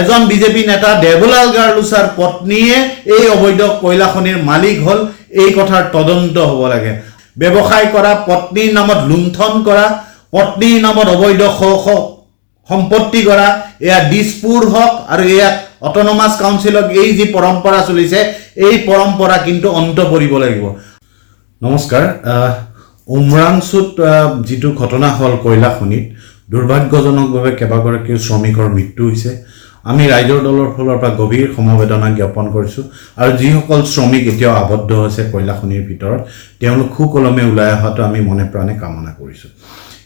এজন বিজেপি নেতা দেৱলাল গাৰ্লুছাৰ পত্নীয়ে এই অবৈধ কয়লা খনিৰ মালিক হল এই কথাৰ তদন্ত হ'ব লাগে ব্যৱসায় কৰা পত্নীৰ নামত লুণ্ঠন কৰা পত্নীৰ নামত অবৈধ সম্পত্তি কৰা এয়া দিছপুৰ হক আৰু এয়া অটোনমাস কাউন্সিলক এই যি পৰম্পৰা চলিছে এই পৰম্পৰা কিন্তু অন্ত পৰিব লাগিব নমস্কাৰ উমৰাংচুত যিটো ঘটনা হল কয়লা খনিত দুৰ্ভাগ্যজনকভাৱে কেইবাগৰাকী শ্ৰমিকৰ মৃত্যু হৈছে আমি ৰাইজৰ দলৰ ফালৰ পৰা গভীৰ সমবেদনা জ্ঞাপন কৰিছো আৰু যিসকল শ্ৰমিক এতিয়াও আবদ্ধ হৈছে কয়লা খনিৰ ভিতৰত তেওঁলোক সুকলমে ওলাই অহাটো আমি মনে প্ৰাণে কামনা কৰিছো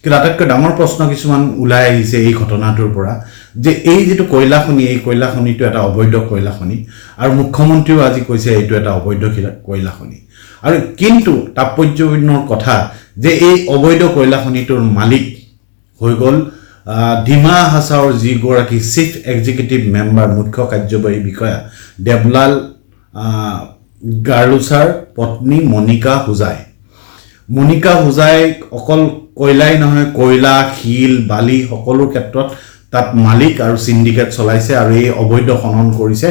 কিন্তু আটাইতকৈ ডাঙৰ প্ৰশ্ন কিছুমান ওলাই আহিছে এই ঘটনাটোৰ পৰা যে এই যেটো কয়লা খনি এই কয়লা খনিটো এটা অবৈধ কয়লা খনি আৰু মুখ্যমন্ত্ৰীও আজি কৈছে এইটো এটা অবৈধ কয়লা খনি আৰু কিন্তু তাৎপৰ্যপূৰ্ণ কথা যে এই অবৈধ কয়লা খনিটোৰ মালিক হৈ গল ডিমা হাছাওৰ যি গৰাকী চিফ এক্সিকিউটিভ মেম্বাৰ মুখ্য কাৰ্যবাহী বিষয়া দেৱলাল গাৰ্লুছাৰ পত্নী মনিকা হুজাই অকল কয়লাই নহয় কয়লা শিল বালি সকলো ক্ষেত্ৰত তাত মালিক আৰু সিন্ডিকেট চলাইছে আৰু এই অবৈধ খনন কৰিছে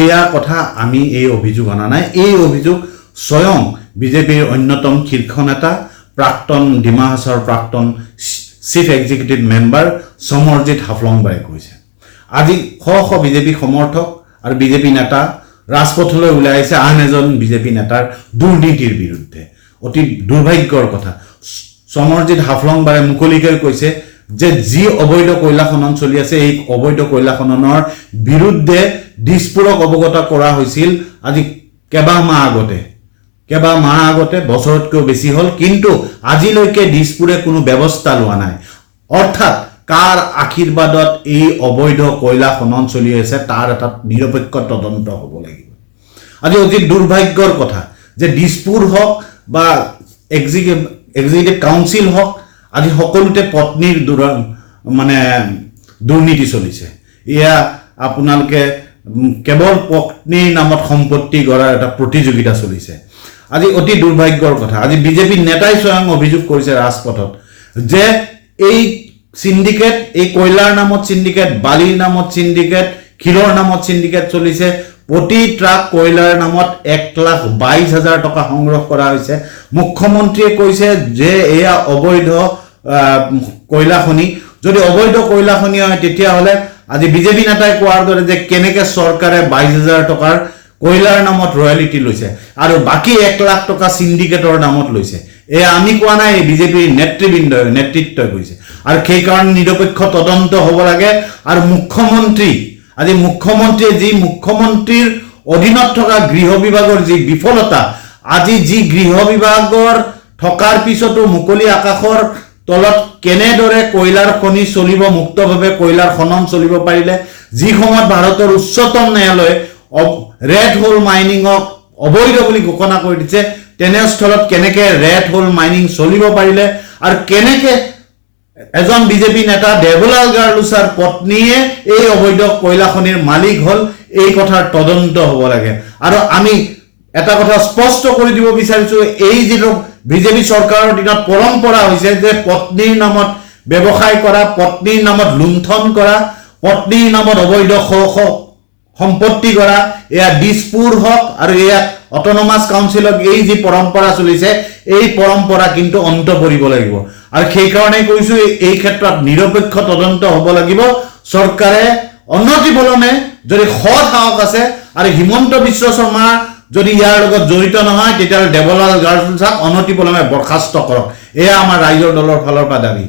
এয়া কথা আমি এই অভিযোগ আনা নাই এই অভিযোগ স্বয়ং বিজেপিৰ অন্যতম শীৰ্ষ নেতা প্ৰাক্তন ডিমা হাছাওৰ প্ৰাক্তন চিফ এক্সিকিউটিভ মেম্বাৰ সমৰজিৎ হাফলংবাৰে কৈছে আজি শ বিজেপি সমৰ্থক আৰু বিজেপি নেতা ৰাজপথলৈ ওলাই আহিছে আন এজন বিজেপি নেতাৰ দুৰ্নীতিৰ বিৰুদ্ধে অতি দুৰ্ভাগ্যৰ কথা সমৰজিৎ হাফলংবাৰে মুকলিকৈ কৈছে যে যি অবৈধ কয়লা খনন চলি আছে এই অবৈধ কয়লা খননৰ বিৰুদ্ধে দিছপুৰক অৱগত কৰা হৈছিল আজি কেবা মাহ আগতে বছৰতকৈ বেছি হল কিন্তু আজিলৈকে দিছপুৰে কোনো ব্যৱস্থা লোৱা নাই অৰ্থাৎ কাৰ আশীৰ্বাদত এই অবৈধ কয়লা খনন চলি আছে তাৰ এটা নিৰপেক্ষ তদন্ত হ'ব লাগিব আজি অতি দুৰ্ভাগ্যৰ কথা যে দিছপুৰ হক বা এক্সিকিউটিভ কাউন্সিল হক আজি সকলোতে পত্নীৰ মানে দুৰ্নীতি চলিছে এয়া আপোনালোকে কেৱল পত্নীৰ নামত সম্পত্তি গঢ়াৰ এটা প্ৰতিযোগিতা চলিছে আজি অতি দুৰ্ভাগ্যৰ কথা আজি বিজেপি নেতাই স্বয়ং অভিযোগ কৰিছে ৰাজপথত যে এই সিন্ডিকেট এই কয়লাৰ নামত সিন্ডিকেট বালিৰ নামত সিন্ডিকেট শিলৰ নামত সিন্ডিকেট চলিছে প্ৰতি ট্ৰাক কয়লাৰ নামত 1,22,000 টকা সংগ্ৰহ কৰা হৈছে মুখ্যমন্ত্ৰীয়ে কৈছে যে এয়া অবৈধ কয়লা খনি যদি অবৈধ কয়লা খনি হয় তেতিয়া হলে আজি বিজেপি নেতাই কোৱাৰ দৰে যে কেনেকে চৰকাৰে 22,000 টকাৰ কয়লাৰ নামত ৰয়্যালিটি লৈছে আৰু বাকি 1 লাখ টকা সিন্ডিকেটৰ নামত লৈছে এ আমি কোৱা নাই বিজেপিৰ নেতৃত্বই কৈছে আৰু সেই কাৰণ নিৰপেক্ষ তদন্ত হ'ব লাগে আৰু মুখ্যমন্ত্ৰীৰ অধীনত থকা গৃহ বিভাগৰ যি বিফলতা আজি যি গৃহ বিভাগৰ থকাৰ পিছতো মুকলি আকাশৰ তলত কেনেদৰে কয়লাৰ খনি চলিব মুক্তভাৱে কয়লাৰ খনন চলিব পাৰিলে যি সময়ত ভাৰতৰ উচ্চতম ন্যায়ালয়ে ৰেড হোল মাইনিংক অবৈধ বুলি ঘোষণা কৰি দিছে তেনেস্থলত কেনেকে ৰেড হোল মাইনিং চলিব পাৰিলে আৰু কেনেকে এজন বিজেপি নেতা দেৱলাল গাৰ্লুছাৰ পত্নীয়ে এই অবৈধ কয়লা খনিৰ মালিক হল এই কথাৰ তদন্ত হ'ব লাগে আৰু আমি এটা কথা স্পষ্ট কৰি দিব বিচাৰিছো এই যেটো বিজেপি চৰকাৰৰ দিনত পৰম্পৰা হৈছে যে পত্নীৰ নামত ব্যৱসায় কৰা পত্নীৰ নামত লুণ্ঠন কৰা পত্নীৰ নামত অবৈধ সম্পত্তি কৰা এয়া দিছপুৰ হক আৰু এয়া অটোনমাস কাউন্সিলক এই যি পৰম্পৰা চলিছে এই পৰম্পৰা কিন্তু অন্ত পৰিব লাগিব আৰু সেই কাৰণে কৈছো এই ক্ষেত্ৰত নিৰপেক্ষ তদন্ত হ'ব লাগিব চৰকাৰে অনতিপলমে যদি সাহস আছে আৰু হিমন্ত বিশ্ব শৰ্মা যদি ইয়াৰ লগত জড়িত নহয় তেতিয়া দেৱলাল গাৰ্লছাক অনতিপলমে বৰখাস্ত কৰক এয়া আমাৰ ৰাইজৰ দলৰ ফালৰ পৰা দাবী